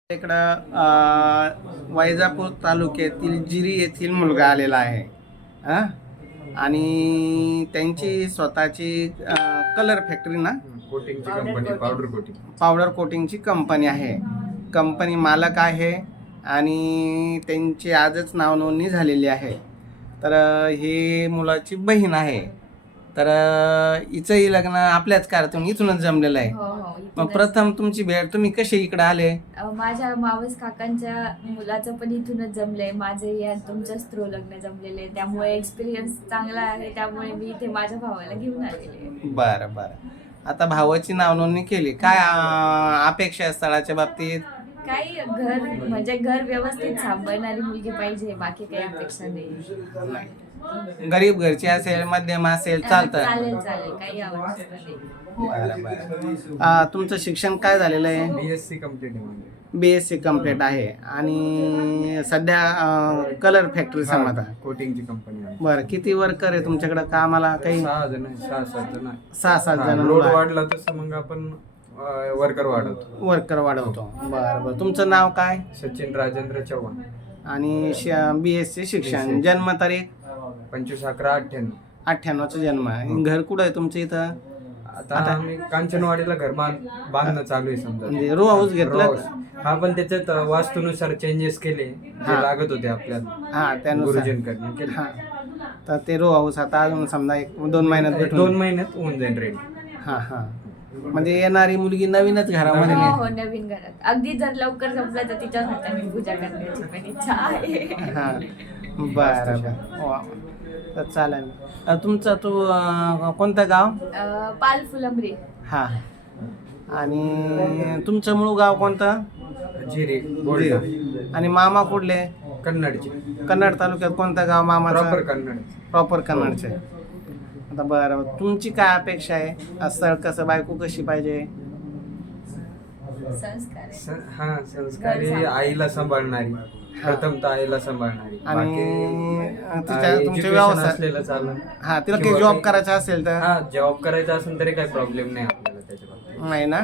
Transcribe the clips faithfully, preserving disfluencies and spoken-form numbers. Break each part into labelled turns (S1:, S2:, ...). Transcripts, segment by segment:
S1: इकडं अ, वैजापूर तालुक्यातील जिरी येथील मुलगा आलेला आहे हां आणि त्यांची स्वतःची कलर फॅक्टरी ना
S2: कोटिंगची कंपनी पावडर कोटिंग
S1: पावडर कोटिंगची कंपनी आहे. कंपनी मालक आहे आणि त्यांची आजच नावनोंदणी झालेली आहे. तर ही मुलाची बहीण आहे. तर हिचंही लग्न आपल्याच कारतून इथूनच जमलेलं आहे.
S3: हो हो
S1: मग
S3: इथूनच.
S1: प्रथम तुमची भेट तुम्ही कशी इकडे आले?
S3: अ, माझ्या मावस काकांच्या मुलाचं पण इथूनच जमलंय. माझे या तुमच्याच थ्रू लग्न जमलेले आहे. त्यामुळे एक्सपिरियन्स चांगला आहे. त्यामुळे मी इथे माझ्या भावाला घेऊन आलेले.
S1: बरं बरं. आता भावाची नावनोंदणी केली, काय अं, अपेक्षा आहे स्थळाच्या बाबतीत?
S3: काही घर म्हणजे घर व्यवस्थित सांभाळणारी मुलगी पाहिजे, बाकी काही अपेक्षा नाही.
S1: गरीब घरची असेल, मध्यम असेल, चालतं?
S3: चालेल चालेल काही आवश्यकता नाही.
S1: बरं बरं. अं, तुमचं शिक्षण काय झालेलं आहे?
S2: बी एस सी कम्प्लीट आहे माझे.
S1: बी एस सी कम्प्लीट आहे आणि सध्या कलर फॅक्टरी सांगता.
S2: कोटिंगची कंपनी आहे.
S1: बरं, किती वर्कर आहे तुमच्याकडे कामाला? काही
S2: सहा जण आहे, सहा सात जण आहे.
S1: सहा सात जण
S2: लोड वाढला तसं मग आपण वर्कर वाढवतो.
S1: वर्कर वाढवतो. बरं बरं. तुमचं नाव काय?
S2: सचिन राजेंद्र चव्हाण.
S1: आणि बी एस सी शिक्षण. जन्मतारीख?
S2: पंचवीस अकरा अठ्ठ्याण्णव.
S1: अठ्ठ्याण्णवचं जन्म आहे. घर कुठं आहे तुमचं इथं?
S2: आता आम्ही कांचनवाडीला घर बांध बांधणं चालू आहे समजा.
S1: म्हणजे रो हाऊस घेतलं?
S2: Row house. हा पण त्याच्यात वास्तुनुसार चेंजेस केले जे लागत होते आपल्याला
S1: हा त्यानुसार.
S2: गुरुजींकडनं केले.
S1: हा तर ते रो हाऊस आता अजून समजा एक दोन महिन्यात
S2: दोन
S1: भेटून
S2: महिन्यात होऊन जाईल रेडी.
S1: हा हा म्हणजे येणारी मुलगी नवीनच घरामध्ये
S3: हो
S1: नाही.
S3: हो नवीन घरात. अगदी जर लवकर जमलं तर तिच्याच हाताने पूजा करण्याची पण इच्छा आहे.
S1: हा बरं बरं. वा. तर चालेल. अ, तुमचं तू अ, कोणतं गाव?
S3: अ, पाल फुलंब्री.
S1: हा आणि तुमचं मूळ गाव कोणतं?
S2: जिरे गोल्डा
S1: आणि मामा कुठले?
S2: कन्नडची.
S1: कन्नड तालुक्यात कोणतं गाव
S2: प्रॉपर
S1: मामाचं?
S2: कन्नड.
S1: प्रॉपर कन्नडचे. आता बरं, तुमची काय अपेक्षा आहे? स्थळ कसं, बायको कशी पाहिजे?
S3: संस्कार आहे.
S2: स- हा संस्कारी, आईला सांभाळणारी, प्रथमतः आईला सांभाळणारी.
S1: आणि
S2: बाकी
S1: तिच्या तुमचे
S2: education
S1: व्यवसाय
S2: असलेलं चालेल.
S1: हा तिला काही
S2: किंवा
S1: जॉब
S2: काही-
S1: करायचा असेल तर?
S2: हा जॉब करायचा असेल तरी काही प्रॉब्लेम नाही आपल्याला त्याच्या बाबतीत.
S1: नाही ना?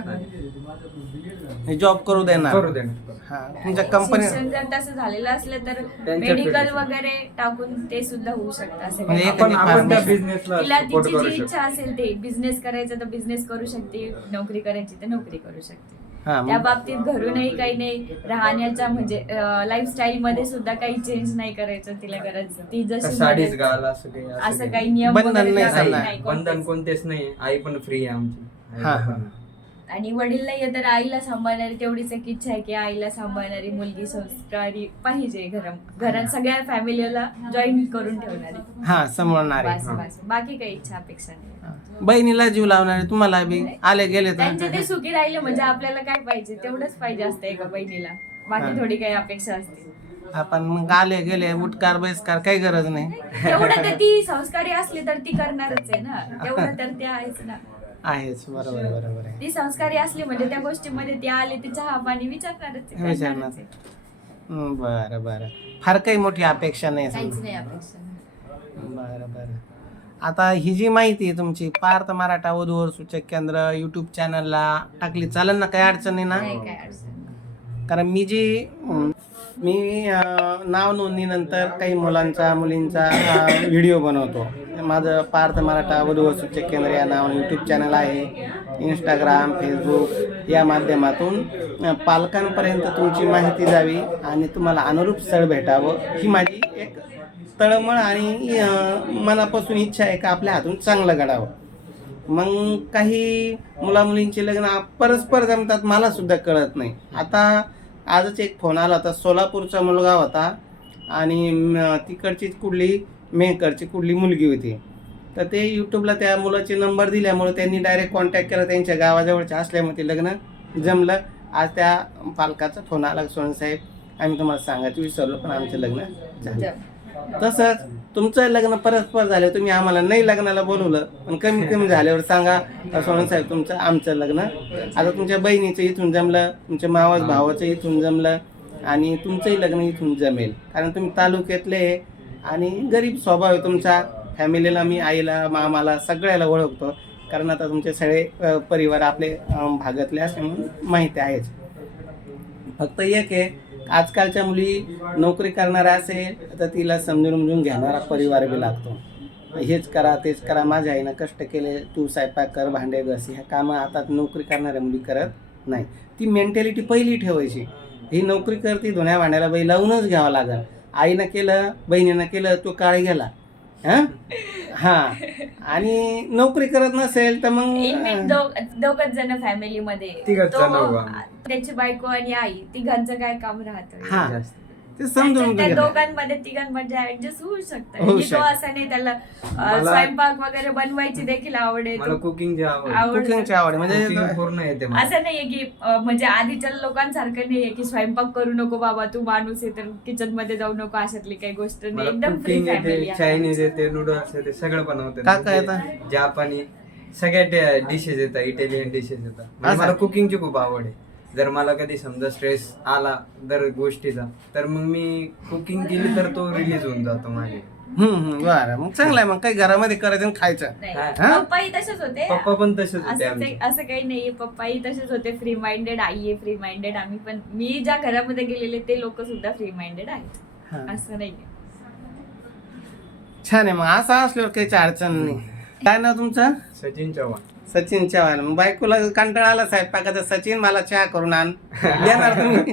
S2: नाही.
S1: जॉब करू देणार?
S2: करू देणार.
S1: हा तुमच्या कंपनी
S3: शिक्षण जर तसं झालेलं असलं तर
S2: त्यांच्या
S3: मेडिकल
S2: field.
S3: वगैरे टाकून ते सुद्धा होऊ शकतं. असं
S1: म्हणजे
S3: काही
S1: एक-
S2: आपण
S3: नाही.
S2: आपण त्या
S1: business-
S2: बिझनेसला
S3: तिला
S2: सपोर्ट
S3: तिची
S2: करू
S3: जी
S2: शकतो.
S3: इच्छा असेल ते बिझनेस करायचं तर बिझनेस करू शकते, नोकरी करायची तर नोकरी करू शकते.
S1: हा
S3: त्या
S1: मग-
S3: बाबतीत घरूनही काही नाही, राहण्याच्या म्हणजे लाईफस्टाईल मध्ये सुद्धा काही चेंज नाही करायचं तिला गरज. ती जशी
S2: साडीच
S3: म्हणेल
S2: घाल असं काही
S3: असं काही नियम
S1: बंधन
S3: वगैरे
S1: नाही
S3: काही
S1: समजा.
S3: नाही,
S2: बंधन
S3: कोणतेच.
S2: कोणतेच नाही. आई पण फ्री आहे आमची.
S1: हा,
S2: आईला
S1: हा.
S2: पण.
S3: आणि वडील नाहीये तर आईला सांभाळणारी तेवढीच एक इच्छा आहे की आईला सांभाळणारी मुलगी संस्कारी पाहिजे. घरात घरात सगळ्या फॅमिलीला जॉईन करून ठेवणारी.
S1: हा सांभाळणारे.
S3: बस बस बाकी काही इच्छा अपेक्षा नाही.
S1: बहिणीला जीव लावणारे, तुम्हाला बी आले गेले
S3: त्यांचे
S1: तर?
S3: ते सुखी राहिले म्हणजे आपल्याला काय पाहिजे तेवढंच पाहिजे असतं एका बहिणीला. बाकी
S1: हा.
S3: थोडी काही अपेक्षा असते.
S1: आपण मग आले गेले उठकार बैसकार काही गरज नाही.
S3: तेवढं तर ती संस्कारी असली तर ती करणारच आहे ना. तेवढं तर ते आहेच ना.
S1: आहेच. बरोबर बरोबर आहे.
S3: ती संस्कारी असली म्हणजे त्या गोष्टीमध्ये ती आली ती चहा पाणी विचारणारच आहे,
S1: विचारणार.
S3: करणारच आहे.
S1: हं, बरं बरं. फार काही मोठी अपेक्षा नाही
S3: काहीच
S1: समजा.
S3: नाही अपेक्षा.
S1: बरं बरं. आता ही जी माहिती आहे तुमची पार्थ मराठा वधूवर सूचक केंद्र यूट्यूब चॅनलला टाकली चालेल ना? काही अडचण नाही ना?
S3: नाही काय अडचण नाही.
S1: कारण मी जी अं, मी अं, नाव नोंदणीनंतर काही मुलांचा मुलींचा व्हिडिओ बनवतो. माझं पार्थ मराठा वधूवर सूचक केंद्र या नावाने यूट्यूब चॅनल आहे. इंस्टाग्राम फेसबुक या माध्यमातून अं, पालकांपर्यंत तुमची माहिती जावी आणि तुम्हाला अनुरूप स्थळ भेटावं ही माझी एक तळमळ आणि अं, मनापासून इच्छा आहे का आपल्या हातून चांगलं घडावं. मग काही मुलामुलींचे लग्न परस्पर जमतात मला सुद्धा कळत नाही. आता आजच एक फोन आला होता, सोलापूरचा मुलगा होता आणि म- तिकडचीच कुठली मेहकरची कुठली मुलगी होती. तर ते यूट्यूबला त्या मुलाचे नंबर दिल्यामुळे त्यांनी डायरेक्ट कॉन्टॅक्ट केला. त्यांच्या गावाजवळच्या असल्यामुळे ते लग्न जमलं. आज त्या पालकाचा फोन आला, सोनसाहेब आम्ही तुम्हाला सांगायचं विसरलो पण आमचं लग्न झालं. तसंच तुमचं लग्न परस्पर झालं, तुम्ही आम्हाला नाही लग्नाला बोलवलं पण कमी कमी झाल्यावर सांगा सोनसाहेब तुमचं आमचं लग्न. आता तुमच्या बहिणीचं इथून जमलं, तुमच्या मावस भावाचं इथून जमलं आणि तुमचंही लग्न इथून जमेल. कारण तुम्ही तालुक्यातले आहे आणि गरीब स्वभाव आहे तुमचा. फॅमिलीला मी आईला मामाला सगळ्याला ओळखतो कारण आता तुमचे सगळे अ, परिवार आपले अ, भागातले असल्यामुळे माहिती आहेच. फक्त एक आहे, आजकालच्या मुली नोकरी करणाऱ्या असेल तर तिला समजून उमजून घेणारा परिवार बी लागतो. हेच करा तेच करा, माझ्या आईनं कष्ट केले, तू स्वयंपाक कर, भांडे घास, ह्या कामं आता नोकरी करणाऱ्या मुली करत नाही. ती मेंटॅलिटी पहिली ठेवायची. ही नोकरी करते, धुण्या भांड्याला बाई लावूनच घ्यावं लागेल. आईनं केलं, बहिणीनं केलं, तो काळ गेला. हां हां आणि नोकरी करत नसेल तर
S3: इनमेन
S1: मग
S3: दो- दोघच जण फॅमिलीमध्ये,
S2: तिघंच जण
S3: तो
S2: उभा.
S3: त्याची बायको आणि आई तिघांचं काय काम राहतं.
S1: हां
S2: जास्त.
S1: ते समजून
S3: त्या
S1: घ्या.
S3: दोघांमध्ये तिघांमध्ये ऍडजस्ट होऊ शकतं.
S1: होऊ
S3: आणि तो
S1: शकतं.
S3: असं नाही त्याला अं,
S2: मला-
S3: स्वयंपाक वगैरे बनवायची देखील आवड आहे.
S2: मला
S3: तो-
S2: कुकिंगची आवड
S3: आवड-
S1: कुकिंगची आवड म्हणजे
S2: Cooking पूर्ण येते मला.
S3: असं नाहीये की अं, म्हणजे आधीच्या लोकांसारखं नाहीये की स्वयंपाक करू नको बाबा, तू माणूस आहे तर किचन मध्ये जाऊ नको, अशातली काही गोष्ट नाही.
S2: मला
S3: एकदम फ्री
S2: कुकिंग
S3: फॅमिली
S2: येते, चायनीज येते, नूडल्स येते, सगळं बनवते.
S1: काय काय येतं?
S2: जापानी सगळ्या डिशेस येतात, इटालियन डिशेस येतात. म्हणजे
S1: असं?
S2: मला कुकिंगची खूप आवड आहे. जर मला कधी समजा स्ट्रेस आला दर गोष्टीचा तर मग मी कुकिंग केली तर तो रिलीज होऊन जातो माझे.
S1: हम्म हम्म, बरं मग चांगलं आहे. मग काही घरामध्ये करायचं आणि खायचं.
S2: हा.
S3: पप्पाही तसेच होते.
S2: पप्पा पण तसेच होते
S3: असं
S2: आमचे.
S3: ते- असं काही नाहीये, पप्पाही तसेच होते. फ्री माइंडेड, आई आहे फ्री माइंडेड. आम्ही पण, मी ज्या घरामध्ये गेलेले ते लोक सुद्धा फ्री माइंडेड आहेत.
S1: हा.
S3: असं नाहीये.
S1: छान आहे. मग असं असल्यावर काहीच अडचण नाही. काय नाव तुमचं?
S2: सचिन चव्हाण.
S1: सचिन चव्हाण. मग बायकोला कंटाळा आला स्वयंपाकाचा, सचिन मला चहा करून आण, देणार तुम्ही?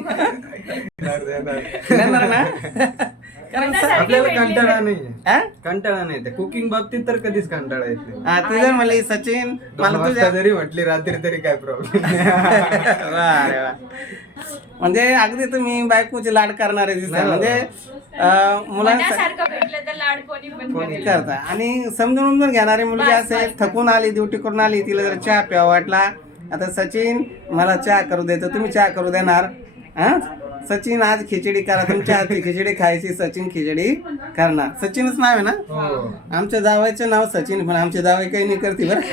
S1: देणार ना? कारण स-
S3: सारखी
S2: आपल्याला
S3: भेटली
S2: कंटाळा
S3: तर-
S2: नाही
S1: हा?
S2: कंटाळा नाही त्या कुकिंग बाबतीत तर कधीच कंटाळा येत नाही.
S1: हा, ती जर म्हणली सचिन
S2: दोन
S1: मला
S2: वाजता
S1: तुझ्या
S2: जरी म्हटली रात्री तरी काय प्रॉब्लेम.
S1: वा रे वा. म्हणजे अगदी तुम्ही बायकोचे लाड करणारे दिसता.
S2: नाही,
S1: म्हणजे अं, मुलांना
S3: मनासारखं भेटलं तर लाड कोणी पण
S2: कोणी
S3: करेल.
S1: करता आणि समजून उमजून घेणारी मुलगी
S3: बस,
S1: असेल,
S3: बस.
S1: थकून आली ड्युटी करून आली, तिला जर चहा प्यावा वाटला, आता सचिन मला चहा करू दे, तर तुम्ही चहा करू देणार? हा, सचिन आज खिचडी करा, तुमच्या हातची खिचडी खायची, सचिन खिचडी करणार. सचिनच नाव आहे ना?
S2: हो.
S1: आमच्या जावयाचं नाव सचिन, पण आमचे जावई काही नाही करते बरं.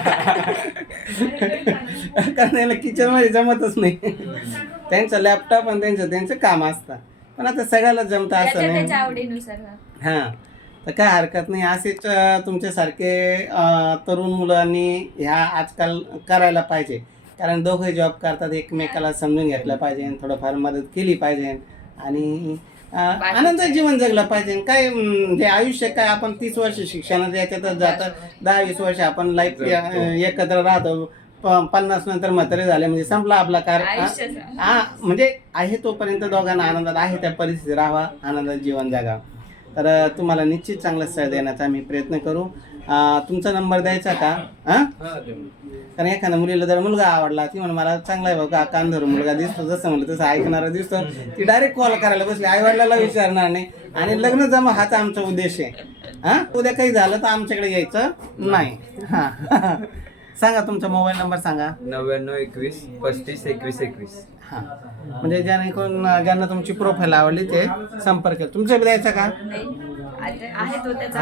S1: कारण त्याला किचन मध्ये जमतच नाही. त्यांचं लॅपटॉप आणि त्यांचं त्यांचं काम असतं. पण आता सगळ्याला जमतं असं
S3: त्याच्या
S1: नाही.
S3: त्याच्या आवडीनुसार.
S1: हां, तर काय हरकत नाही. असेच अं, तुमच्यासारखे अं, तरुण मुलांनी ह्या आजकाल करायला पाहिजे. कारण दोघे जॉब करतात, एकमेकाला समजून घेतलं पाहिजे, थोडंफार मदत केली पाहिजे आणि अं, आनंदात जीवन जगलं पाहिजे. काय अं, जे आयुष्य काय, आपण तीस वर्ष शिक्षणात याच्यातच जातं, दहा वीस वर्ष आपण लाईफ एकत्र राहतो, प- पन्नास नंतर म्हातारे झाले म्हणजे संपला आपला कार.
S3: आयुष्याचं.
S1: हा, म्हणजे आहे तोपर्यंत दोघांना आनंदात आहे त्या परिस्थितीत राहावा, आनंदात जीवन जगावं. तर अं, तुम्हाला निश्चित चांगलं स्थळ देण्याचा आम्ही प्रयत्न करू. अं, तुमचा नंबर द्यायचा का? हां, कारण एखाद्या मुलीला जर मुलगा आवडला, ती म्हणून मला चांगला आहे बघा, कान धरून मुलगा दिसतो, जसं म्हणलं तसं ऐकणारा दिसतो, ती डायरेक्ट कॉल करायला बसली, आई वडिलाला विचारणार नाही आणि लग्न जमा हाच आमचा उद्देश आहे. हां, उद्या काही झालं तर आमच्याकडे यायचं नाही. हां, सांगा तुमचा मोबाईल नंबर सांगा.
S2: नव्याण्णव एकवीस पस्तीस एकवीस एकवीस.
S1: हां, म्हणजे ज्याने कोण ज्यांना तुमची प्रोफाईल आवडली ते संपर्क केला. तुमच्या बी द्यायचा का?
S3: नाही, आता आहे तो त्याचा.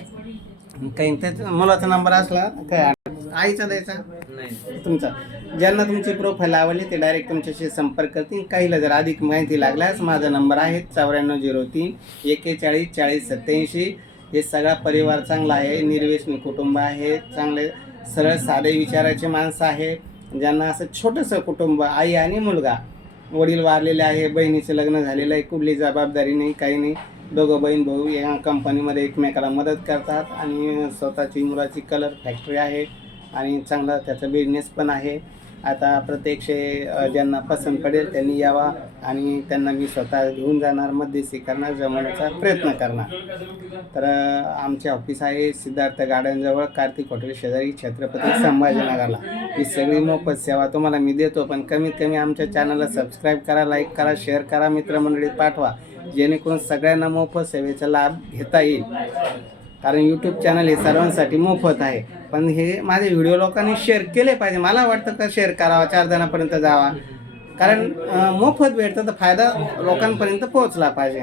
S1: हां, काही त्याच मुलाचा नंबर असला काय अडचण नाही. आईचा द्यायचा
S2: नाही.
S1: तुमचा. ज्यांना तुमची प्रोफाईल आवडली ते डायरेक्ट तुमच्याशी संपर्क करतील. काहीला जर अधिक माहिती लागल्यास माझा नंबर आहे चौऱ्याण्णव झिरो तीन एक्केचाळीस चाळीस सत्याऐंशी. हे सगळा परिवार चांगला आहे, निर्व्यसनी कुटुंब आहे, चांगले सरळ साधे विचाराचे माणसं आहे. ज्यांना असं छोटंसं कुटुंब, आई आणि मुलगा, वडील वारलेले आहे, बहिणीचं लग्न झालेलं आहे, कुठली जबाबदारी नाही, काही नाही, दोघं बहीण भाऊ या कंपनीमध्ये एकमेकाला मदत करतात आणि स्वतःची मुलाची कलर फॅक्टरी आहे आणि चांगला त्याचा बिझनेस पण आहे. आता प्रत्यक्ष ज्यांना पसंत पडेल त्यांनी यावा आणि त्यांना मी स्वतः घेऊन जाणार, मध्यस्थी करणार, जमवण्याचा प्रयत्न करणार. तर आमचे ऑफिस आहे सिद्धार्थ गार्डनजवळ, कार्तिक हॉटेल शेजारी, छत्रपती संभाजीनगरला. ही सगळी मोफत सेवा तुम्हाला मी देतो, पण कमीत कमी आमच्या चॅनलला सबस्क्राईब करा, लाईक करा, शेअर करा, मित्रमंडळीत पाठवा, जेणेकरून सगळ्यांना मोफत सेवेचा लाभ घेता येईल. कारण यूट्यूब चॅनल हे सर्वांसाठी मोफत आहे, पण हे माझे व्हिडिओ लोकांनी शेअर केले पाहिजे. मला वाटतं का शेअर करावा, चार जणांपर्यंत जावा, कारण मोफत भेटतं तर फायदा लोकांपर्यंत पोहोचला पाहिजे.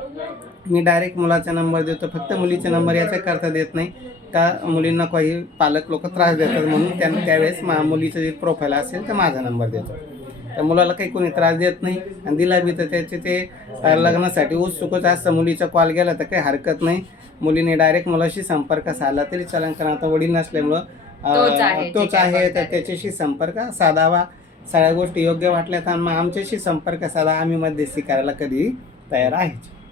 S1: मी डायरेक्ट मुलाचा नंबर देतो, फक्त मुलीचा नंबर याचा करता देत नाही का मुलींना काही पालक लोक त्रास देतात, म्हणून त्यांना त्यावेळेस मा मुलीचं जे प्रोफाईल असेल तर माझा नंबर देतो. तर मुलाला काही कोणी त्रास देत नाही आणि दिला बी तर त्याचे ते लग्नासाठी उत्सुकच असतं. मुलीचा कॉल गेला तर काही हरकत नाही, मुलीने डायरेक्ट मुलाशी संपर्क साधला तरी चालेल. कारण आता वडील नसल्यामुळं
S3: तोच आहे,
S1: तोच
S3: जे काय
S1: आहे, तर
S3: बोलतात.
S1: त्याच्याशी संपर्क साधावा. सगळ्या गोष्टी योग्य वाटल्या तर मग आमच्याशी संपर्क साधा, आम्ही मध्यस्थी करायला कधी तयार आहे.